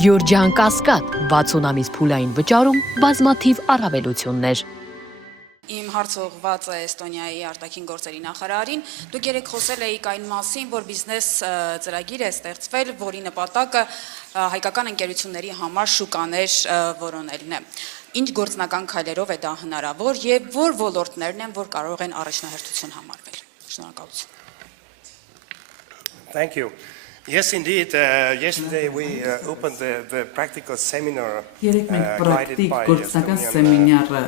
Գյորջյան Կասկադ 60 ամիս փուլային վճարում բազմաթիվ առավելություններ։ Իմ հարցը ուղղված է Էստոնիայի արտաքին գործերի նախարարին։ Դուք երեք խոսել էիք այն մասին, որ բիզնես ծրագիր է ստեղծվել, որի նպատակը հայկական ընկերությունների համար շուկաներ որոնելն է։ Ինչ գործնական քայլերով է դա հնարավոր եւ որ ոլորտներն են, որ կարող են առաջնահերթություն համարվել։ Շնորհակալություն։ Thank you. Yes, indeed. Yesterday we opened the practical seminar. Երեք մենք պրակտիկ գործնական սեմինարը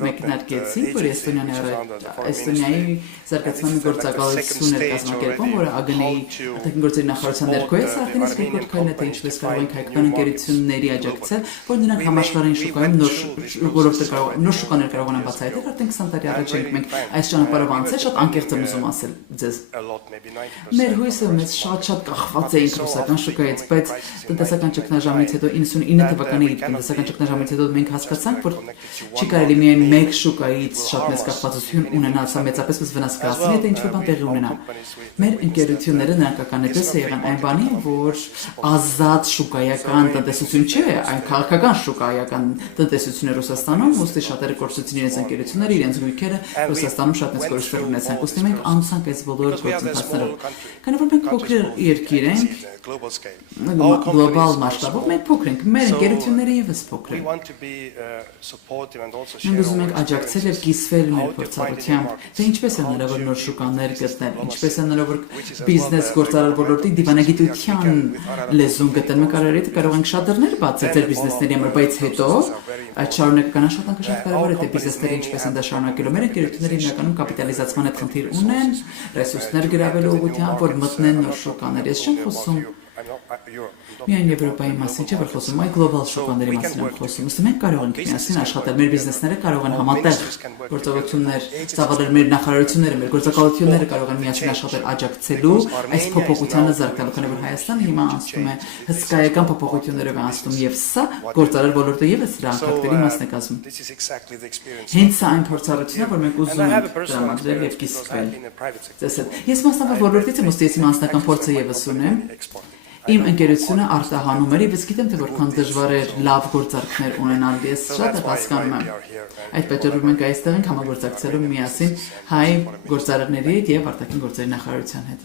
մեկնարկեցինք, որ Էստոնիայի զարգացման գործակալություն էր կազմակերպում, որը ԱԳՆ-ի արտաքին գործերի նախարարության ներքո է, արդեն իսկ երկրորդ քայլն է, թե ինչպես կարող ենք հայկական ընկերությունների աջակցել, որ նրանք համաշխարհային շուկայում նոր շուկաներ կարողանան բացահայտել, արդեն 20 տարի առաջ ենք մենք այս ճանապարհով անցել, շատ անկեղծ եմ ուզում ասել ձեզ։ Մեր հույսը մեծ շատ կախված էինք ռուսական շուկայից, բայց տնտեսական ճգնաժամից հետո 99 թվականի տնտեսական ճգնաժամից հետո մենք հասկացանք, որ չի կարելի միայն մեկ շուկայից շատ մեծ կախվածություն ունենալ, սա մեծապես վնաս կհասցնի, եթե ինչ-որ բան տեղի ունենա։ Մեր ընկերությունները նրանք ականատես եղան այն բանին, որ ազատ շուկայական տնտեսություն չէ, այն քաղաքական շուկայական տնտեսություն է Ռուսաստանում, ուստի շատերը կորցրեցին իրենց ընկերությունները, իրենց գույքերը Ռուսաստանում շատ մեծ կորստներ ունեցան։ Ուստի մենք անցանք այս բոլոր գործընթացներով։ Քանի որ մենք փոքր երկիր ենք, գլոբալ մասշտաբով մենք փոքր ենք, մեր ընկերությունները ևս փոքր են։ Մենք ուզում ենք աջակցել եւ կիսվել մեր փորձառությամբ, թե ինչպես է հնարավոր նոր շուկաներ գտնել, ինչպես է հնարավոր բիզնես գործարար ոլորտի դիվանագիտության լեզուն գտնել։ Մենք կարող ենք շատ դռներ բացել ձեր բիզնեսների համար, բայց հետո այդ շարունակական աշխատանքը շատ կարևոր է, թե բիզնեսները ինչպես են դա շարունակելու։ Մեր ընկերությունները հիմնականում կապիտալիզացման հետ խնդիր ունեն, ռեսուրսներ գրավելու ուղղությամբ, որ մտնեն նոր շուկաներ։ Ես չեմ խոսում միայն Եվրոպայի մասին, չէ՞ որ խոսում, այլ գլոբալ շուկաների մասին եմ խոսում։ Ըստ մենք կարող ենք միասին աշխատել, մեր բիզնեսները կարող են համատեղ գործողություններ ծավալել, մեր նախարարությունները, մեր գործակալությունները կարող են միասին աշխատել աջակցելու այս փոփոխությանը զարգանալու, քանի որ Հայաստանը հիմա անցնում է հսկայական փոփոխություններով անցնում եւ սա գործարար ոլորտը եւս դրա անկախների մասն է կազմում։ Հենց սա այն փորձառությունն է, որ մենք ուզում ենք տրամադրել եւ կիսվել։ Ես մասնավոր ոլորտից եմ, ըստ ես իմ անձնական փորձը եւս ունեմ։ Իմ ընկերությունը արտահանում էր, ես գիտեմ, թե որքան դժվար է լավ գործարքներ ունենալ, ես շատ հասկանում եմ։ Այդ պատճառով մենք այստեղ ենք համագործակցելու միասին հայ գործարարների հետ եւ արտաքին գործերի նախարարության հետ։